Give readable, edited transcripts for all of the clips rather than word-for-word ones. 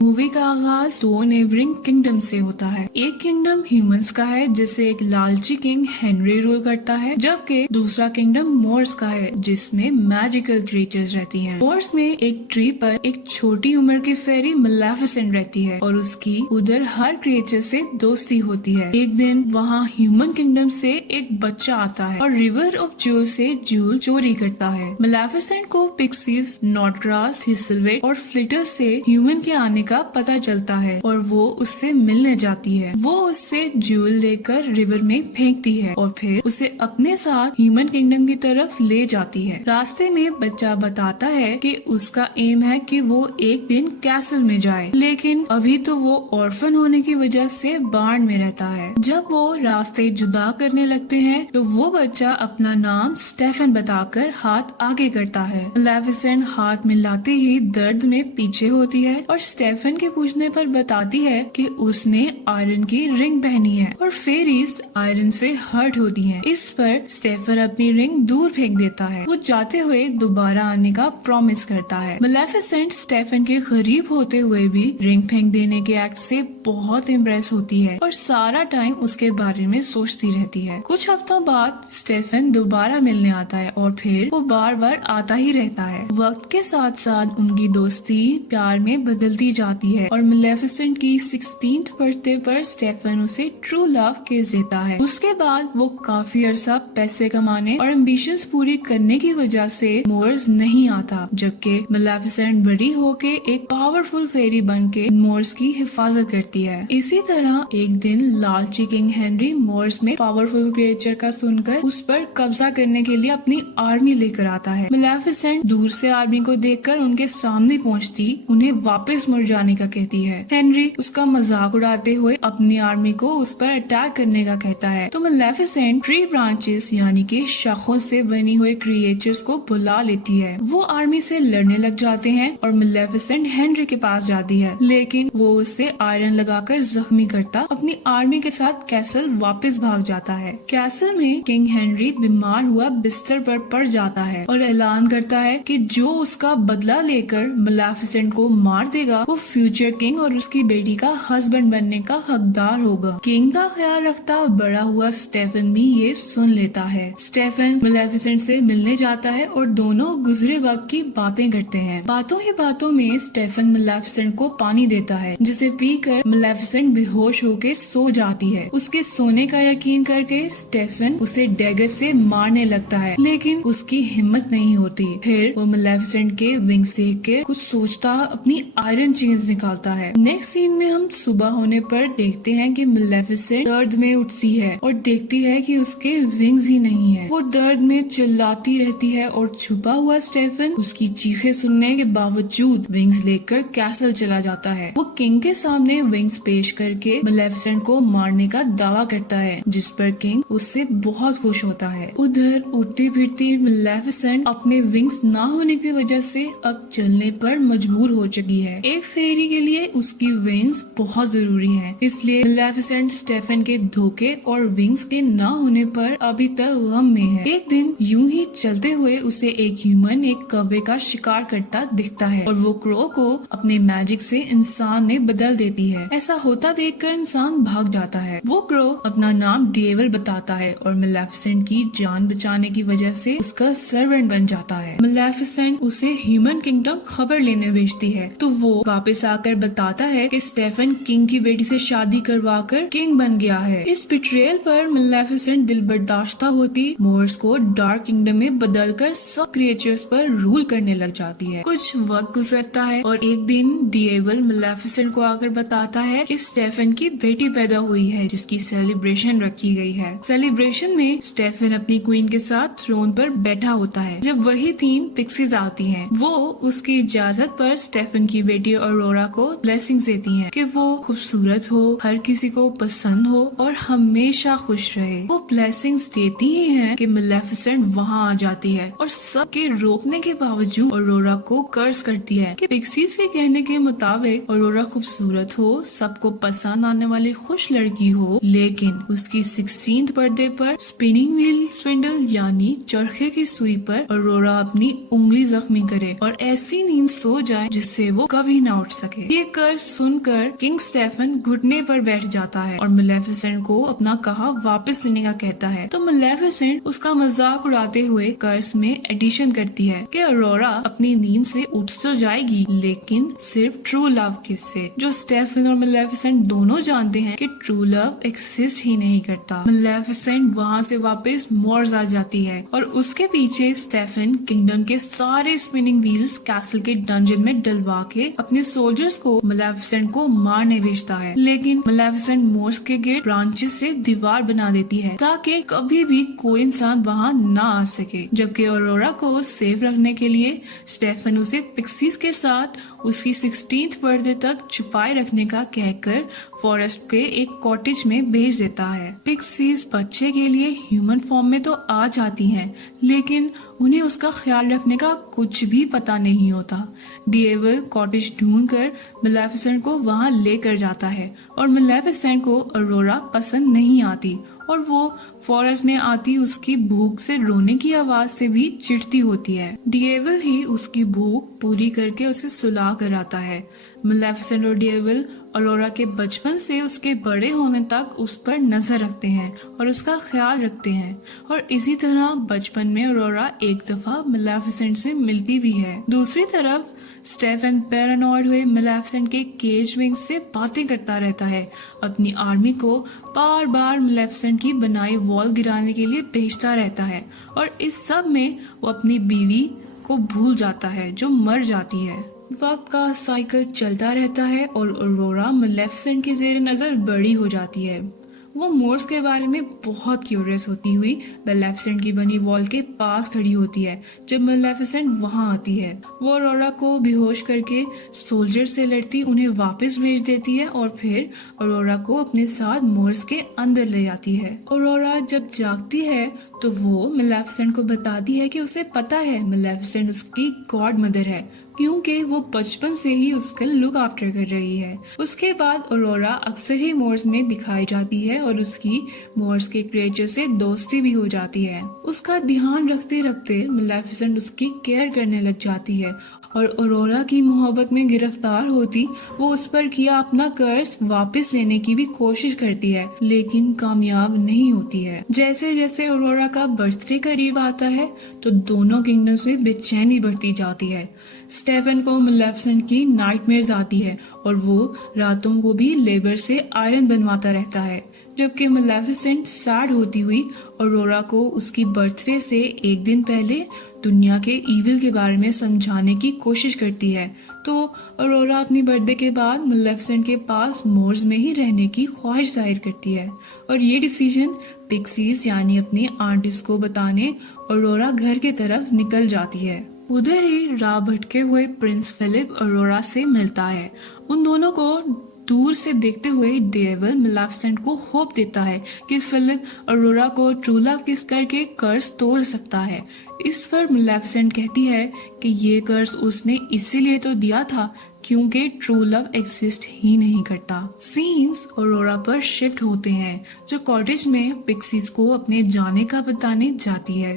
Movie का आगाज दो नेबरिंग किंगडम से होता है। एक किंगडम ह्यूमंस का है जिसे एक लालची किंग हेनरी रूल करता है, जबकि दूसरा किंगडम मोर्स का है जिसमें मैजिकल क्रिएचर्स रहती हैं। मोर्स में एक ट्री पर एक छोटी उम्र की फेरी मलेफिसेंट रहती है और उसकी उधर हर क्रिएचर से दोस्ती होती है। एक दिन वहाँ ह्यूमन किंगडम से एक बच्चा आता है और रिवर ऑफ ज्यूल से ज्यूल चोरी करता है। मलेफिसेंट को पिक्सीज, नॉटग्रास, हिसलवेट और फ्लिटर से ह्यूमन के आने का पता चलता है और वो उससे मिलने जाती है। वो उससे ज्यूल लेकर रिवर में फेंकती है और फिर उसे अपने साथ ह्यूमन किंगडम की तरफ ले जाती है। रास्ते में बच्चा बताता है कि उसका एम है कि वो एक दिन कैसल में जाए, लेकिन अभी तो वो ऑर्फन होने की वजह से बार्न में रहता है। जब वो रास्ते जुदा करने लगते हैं तो वो बच्चा अपना नाम स्टेफन बताकर हाथ आगे करता है। मलेफिसेंट हाथ मिलाते ही दर्द में पीछे होती है और स्टेफन के पूछने पर बताती है कि उसने आयरन की रिंग पहनी है और फेरीज आयरन से हर्ट होती हैं। इस पर स्टेफन अपनी रिंग दूर फेंक देता है। वो जाते हुए दोबारा आने का प्रॉमिस करता है। मलेफिसेंट स्टेफन के करीब होते हुए भी रिंग फेंक देने के एक्ट से बहुत इम्प्रेस होती है और सारा टाइम उसके बारे में सोचती रहती है। कुछ हफ्तों बाद स्टेफन दोबारा मिलने आता है और फिर वो बार बार आता ही रहता है। वक्त के साथ साथ उनकी दोस्ती प्यार में बदलती जाती है और मलेफिसेंट की 16th बर्थडे पर स्टेफन उसे ट्रू लव किस देता है। उसके बाद वो काफी अरसा पैसे कमाने और एम्बिशंस पूरी करने की वजह से मोर्स नहीं आता, जबकि मलेफिसेंट बड़ी होके एक पावरफुल फेरी बनके मोर्स की हिफाजत करती है। इसी तरह एक दिन लालची किंग हेनरी मोर्स में पावरफुल क्रिएचर का सुनकर उस पर कब्जा करने के लिए अपनी आर्मी लेकर आता है। मलेफिसेंट दूर से आर्मी को देखकर उनके सामने पहुंचती उन्हें वापस मुड़ जाने का कहती है। हेनरी उसका मजाक उड़ाते हुए अपनी आर्मी को उस पर अटैक करने का कहता है, तो मलेफिसेंट ट्री ब्रांचेस यानी कि शाखों से बनी हुए क्रिएचर्स को बुला लेती है। वो आर्मी से लड़ने लग जाते हैं और मलेफिसेंट हेनरी के पास जाती है, लेकिन वो उसे आयरन लगाकर जख्मी करता अपनी आर्मी के साथ कैसल वापस भाग जाता है। कैसल में किंग हेनरी बीमार हुआ बिस्तर पर पड़ जाता है और ऐलान करता है कि जो उसका बदला लेकर मलेफिसेंट को मार देगा वो फ्यूचर किंग और उसकी बेटी का हस्बैंड बनने का हकदार होगा। किंग का ख्याल रखता बड़ा हुआ स्टेफन भी ये सुन लेता है। स्टेफन मलेफिसेंट से मिलने जाता है और दोनों गुजरे वक्त की बातें करते हैं। बातों ही बातों में स्टेफन मलेफिसेंट को पानी देता है, जिसे पीकर मलेफिसेंट बेहोश होकर सो जाती है। उसके सोने का यकीन करके स्टेफन उसे डैगर से मारने लगता है, लेकिन उसकी हिम्मत नहीं होती। फिर वो मलेफिसेंट के विंग्स देख के कुछ सोचता अपनी आयरन चेन्स निकालता है। नेक्स्ट सीन में हम सुबह होने पर देखते हैं कि मलेफिसेंट दर्द में उठती है और देखती है कि उसके विंग्स ही नहीं है। वो दर्द में चिल्लाती रहती है और छुपा हुआ स्टेफन उसकी चीखें सुनने के बावजूद विंग्स लेकर कैसल चला जाता है। वो किंग के सामने विंग्स पेश करके मलेफिसेंट को मारने का दावा करता है, जिस पर किंग उससे बहुत खुश होता है। उधर उड़ती फिरती मलेफिसेंट अपने विंग्स ना होने की वजह से अब चलने पर मजबूर हो चुकी है। एक फेरी के लिए उसकी विंग्स बहुत जरूरी है, इसलिए मलेफिसेंट स्टेफन के धोखे और विंग्स के ना होने पर अभी तक गम में है। एक दिन यूं ही चलते हुए उसे एक ह्यूमन एक कौवे का शिकार करता दिखता है और वो क्रो को अपने मैजिक से इंसान में बदल देती है। ऐसा होता देखकर इंसान भाग जाता है। वो क्रो अपना नाम डेविल बताता है और मलेफिसेंट की जान बचाने की वजह से उसका सर्वेंट बन जाता है। मलेफिसेंट उसे ह्यूमन किंगडम खबर लेने भेजती है, तो वो वापस आकर बताता है कि स्टेफन किंग की बेटी से शादी करवाकर किंग बन गया है। इस बिट्रेयल पर मलेफिसेंट दिल बर्दाश्ता होती मोर्स को डार्क किंगडम में बदलकर सब क्रिएचर्स पर रूल करने लग जाती है। कुछ वक्त गुजरता है और एक दिन डेविल मलेफिसेंट को आकर बताता है कि स्टेफन की बेटी पैदा हुई है, जिसकी सेलिब्रेशन रखी गई है। सेलिब्रेशन में स्टेफन अपनी क्वीन के साथ थ्रोन पर बैठा होता है। जब वही 3 पिक्सीज आती हैं, वो उसकी इजाजत पर स्टेफन की बेटी ऑरोरा को ब्लेसिंग्स देती हैं कि वो खूबसूरत हो, हर किसी को पसंद हो और हमेशा खुश रहे। वो ब्लेसिंग्स देती ही हैं कि मलेफिसेंट वहाँ आ जाती है और सबके रोकने के बावजूद ऑरोरा को कर्स करती है कि पिक्सीज के कहने के मुताबिक ऑरोरा खूबसूरत हो, सबको पसंद आने वाली खुश लड़की हो, लेकिन उसकी 16th बर्थडे पर स्पिनिंग व्हील स्विंडल यानी चरखे की सुई पर ऑरोरा अपनी उंगली जख्मी करे और ऐसी नींद सो जाए जिससे वो कभी ना उठ लौट सके। ये कर्ज सुनकर किंग स्टेफन घुटने पर बैठ जाता है और मेलेफिसेंट को अपना कहा वापस लेने का कहता है। तो मेलेफिसेंट उसका मजाक उड़ाते हुए कर्ज में एडिशन करती है कि अरोरा अपनी नींद से उठ तो जाएगी, लेकिन सिर्फ ट्रू लव किस से, जो स्टेफन और मेलेफिसेंट दोनों जानते हैं कि ट्रू लव एक्सिस्ट ही नहीं करता। मेलेफिसेंट वहाँ से वापस मोर्स आ जाती है और उसके पीछे स्टेफन किंगडम के सारे स्पिनिंग व्हील्स कैसल के डंजन में डलवा के अपने सोल्जर्स को मेलेफिसेंट को मारने भेजता है, लेकिन मेलेफिसेंट मोर्स के गिर्द ब्रांचेस से दीवार बना देती है ताकि कभी भी कोई इंसान वहाँ ना आ सके। जबकि अरोरा को सेफ रखने के लिए स्टेफन उसे पिक्सीज के साथ उसकी 16th बर्थडे तक छुपाए रखने का कहकर फॉरेस्ट के एक कॉटेज में भेज देता है। पिक्सीज बच्चे के लिए ह्यूमन फॉर्म में तो आ जाती हैं, लेकिन उन्हें उसका ख्याल रखने का कुछ भी पता नहीं होता। डिएवल कॉटेज ढूंढकर मेलेफिसेंट को वहां लेकर जाता है और मेलेफिसेंट को अरोरा पसंद नहीं आती और वो फॉरेस्ट में आती उसकी भूख से रोने की आवाज से भी चिढ़ती होती है। डिएवल ही उसकी भूख पूरी करके उसे सुला कर आता है। मेलेफिसेंट और डिएवल अरोरा के बचपन से उसके बड़े होने तक उस पर नजर रखते हैं और उसका ख्याल रखते हैं, और इसी तरह बचपन में अरोरा एक दफा मेलेफिसेंट से मिलती भी है। दूसरी तरफ स्टेफन पैरानॉइड हुए मेलेफिसेंट के केज विंग से बातें करता रहता है। अपनी आर्मी को बार बार मेलेफिसेंट की बनाई वॉल गिराने के लिए भेजता रहता है और इस सब में वो अपनी बीवी को भूल जाता है जो मर जाती है। वक्त का साइकिल चलता रहता है और अरोरा मेलेफिसेंट की जेर नजर बड़ी हो जाती है। वो मोर्स के बारे में बहुत क्यूरियस होती हुई मेलेफिसेंट की बनी वॉल के पास खड़ी होती है जब मेलेफिसेंट वहां आती है। वो अरोरा को बेहोश करके सोल्जर से लड़ती उन्हें वापस भेज देती है और फिर अरोरा को अपने साथ मोर्स के अंदर ले जाती है। अरोरा जब जागती है तो वो मेलेफिसेंट को बताती है कि उसे पता है मेलेफिसेंट उसकी गॉड मदर है, क्योंकि वो बचपन से ही उसका लुक आफ्टर कर रही है। उसके बाद अरोरा अक्सर ही मोर्स में दिखाई जाती है और उसकी मोर्स के क्रिएचर से दोस्ती भी हो जाती है। उसका ध्यान रखते रखते मेलेफिसेंट उसकी केयर करने लग जाती है और अरोरा की मोहब्बत में गिरफ्तार होती वो उस पर किया अपना कर्ज वापस लेने की भी कोशिश करती है, लेकिन कामयाब नहीं होती है। जैसे जैसे अरोरा का बर्थडे करीब आता है तो दोनों किंगडम्स में बेचैनी बढ़ती जाती है। स्टेफन को मेलेफिसेंट की नाइटमेयर्स आती है और वो रातों को भी लेबर से आयरन बनवाता रहता है, जबकि मेलेफिसेंट सैड होती हुई अरोरा को उसकी बर्थडे से एक दिन पहले दुनिया के ईविल के बारे में समझाने की कोशिश करती है। तो अरोरा अपनी बर्थडे के बाद मेलेफिसेंट के पास मोर्स में ही रहने की ख्वाहिश जाहिर करती है और ये डिसीजन पिक्सीज यानी अपनी आंटिस को बताने अरोरा घर के तरफ निकल जाती है। उधर ही राह भटके हुए प्रिंस फिलिप अरोरा से मिलता है। उन दोनों को दूर से देखते हुए डेविल मेलेफिसेंट को होप देता है कि फिलिप अरोरा को ट्रू लव किस करके कर्ज तोड़ सकता है। इस पर मेलेफिसेंट कहती है कि ये कर्ज उसने इसीलिए तो दिया था क्योंकि ट्रू लव एग्जिस्ट ही नहीं करता। सीन्स अरोरा पर शिफ्ट होते हैं जो कॉटेज में पिक्सीज को अपने जाने का बताने जाती है।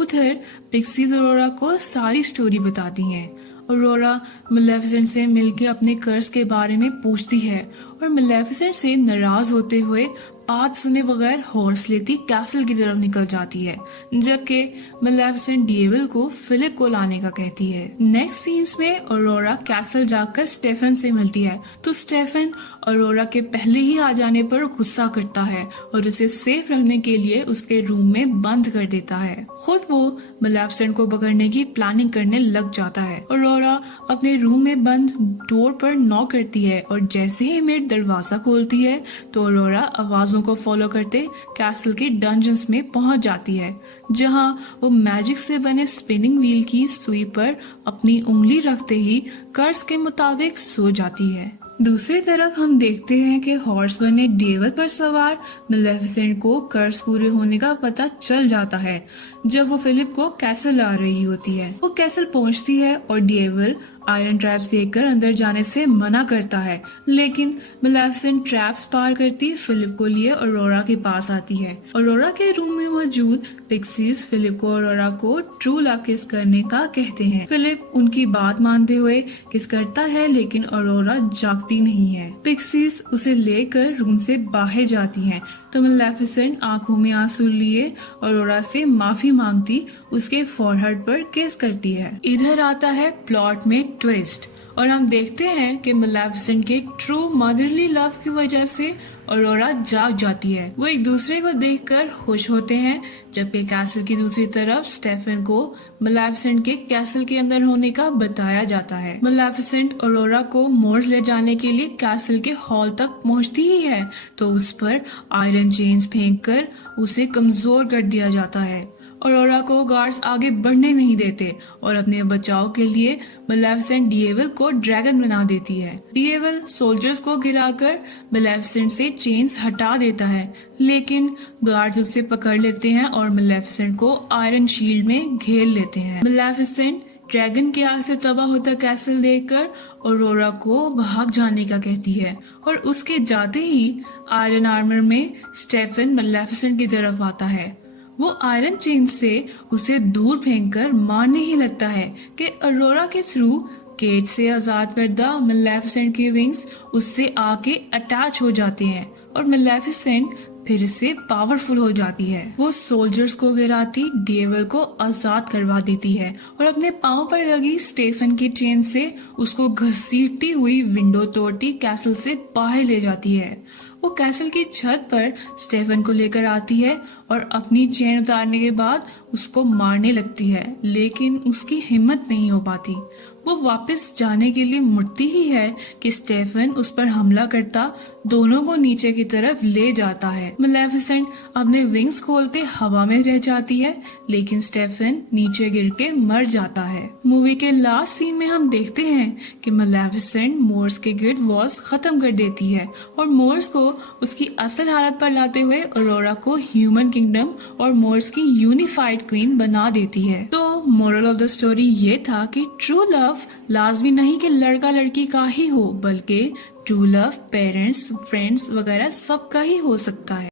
उधर पिक्सीज अरोरा को सारी स्टोरी बताती हैं। अरोरा मेलेफिसेंट से मिलकर अपने कर्ज के बारे में पूछती है और मेलेफिसेंट से नाराज होते हुए बात सुने बगैर हॉर्स लेती कैसल की तरफ निकल जाती है, जबकि मेलेफिसेंट डेविल को फिलिप को लाने का कहती है। नेक्स्ट सीन्स में अरोरा कैसल जाकर स्टेफन से मिलती है तो स्टेफन अरोरा के पहले ही आ जाने पर गुस्सा करता है और उसे सेफ रखने के लिए उसके रूम में बंद कर देता है। खुद वो मेलेफिसेंट को पकड़ने की प्लानिंग करने लग जाता है। अरोरा अपने रूम में बंद डोर पर नॉक करती है और जैसे ही मेड दरवाजा खोलती है तो अरोरा आवाजों को फॉलो करते कैसल के डंजन्स में पहुंच जाती है, जहां वो मैजिक से बने स्पिनिंग व्हील की सुई पर अपनी उंगली रखते ही कर्ज के मुताबिक सो जाती है। दूसरी तरफ हम देखते हैं कि हॉर्स बने डेविल पर सवार मेलेफिसेंट को कर्ज पूरे होने का पता चल जाता है जब वो फिलिप को कैसल ला रही होती है। वो कैसल पहुंचती है और डेविल आयरन ट्रैप्स देखकर अंदर जाने से मना करता है, लेकिन मेलेफिसेंट ट्रैप्स पार करती फिलिप को लिए ऑरोरा के पास आती है। ऑरोरा के रूम में मौजूद पिक्सीज फिलिप को ऑरोरा को ट्रू लव किस करने का कहते हैं। फिलिप उनकी बात मानते हुए किस करता है, लेकिन ऑरोरा जागती नहीं है। पिक्सीज उसे लेकर रूम से बाहर जाती हैं, तो मेलेफिसेंट आंखों में आंसू लिए ऑरोरा से माफी मांगती उसके फोरहेड पर किस करती है। इधर आता है प्लॉट में ट्विस्ट और हम देखते हैं कि मेलेफिसेंट के ट्रू मदरली लव की वजह से ऑरोरा जाग जाती है। वो एक दूसरे को देखकर खुश होते हैं, जबकि कैसल की दूसरी तरफ स्टेफन को मेलेफिसेंट के कैसल के अंदर होने का बताया जाता है। मेलेफिसेंट ऑरोरा को मोर्स ले जाने के लिए कैसल के हॉल तक पहुंचती ही है, तो उस पर आयरन चेन्स फेंककर उसे कमजोर कर दिया जाता है। ऑरोरा को गार्ड्स आगे बढ़ने नहीं देते और अपने बचाव के लिए मेलेफिसेंट डिएवल को ड्रैगन बना देती है। डिएवल सोल्जर्स को गिराकर मेलेफिसेंट से चेन्स हटा देता है, लेकिन गार्ड्स उसे पकड़ लेते हैं और मेलेफिसेंट को आयरन शील्ड में घेर लेते हैं। मेलेफिसेंट ड्रैगन की आग से तबाह होता कैसल देखकर ऑरोरा को भाग जाने का कहती है और उसके जाते ही आयरन आर्मर में स्टेफन मेलेफिसेंट की तरफ आता है। वो आयरन चेन से उसे दूर फेंककर मारने ही लगता है कि ऑरोरा के थ्रू केज से आजाद करदा मेलेफिसेंट की विंग्स उससे आके अटैच हो जाते हैं और मेलेफिसेंट फिर से पावरफुल हो जाती है। वो सोल्जर्स को गिराती डिएवल को आजाद करवा देती है और अपने पांव पर लगी स्टेफन की चेन से उसको घसीटती हुई विंडो तोड़ती कैसल से बाहर ले जाती है। वो कैसल की छत पर स्टेफन को लेकर आती है और अपनी चेन उतारने के बाद उसको मारने लगती है, लेकिन उसकी हिम्मत नहीं हो पाती। वो वापस जाने के लिए मुड़ती ही है कि स्टेफन उस पर हमला करता दोनों को नीचे की तरफ ले जाता है। मेलेफिसेंट अपने विंग्स खोलते हवा में रह जाती है, लेकिन स्टेफन नीचे गिर के मर जाता है। मूवी के लास्ट सीन में हम देखते हैं कि मेलेफिसेंट मोर्स के गिर्द वॉल्स खत्म कर देती है और मोर्स को उसकी असल हालत पर लाते हुए ऑरोरा को ह्यूमन किंगडम और मोर्स की यूनिफाइड क्वीन बना देती है। तो मोरल ऑफ द स्टोरी ये था कि ट्रू लव लाजमी नहीं कि लड़का लड़की का ही हो, बल्कि ट्रू लव पेरेंट्स, फ्रेंड्स वगैरह सबका ही हो सकता है।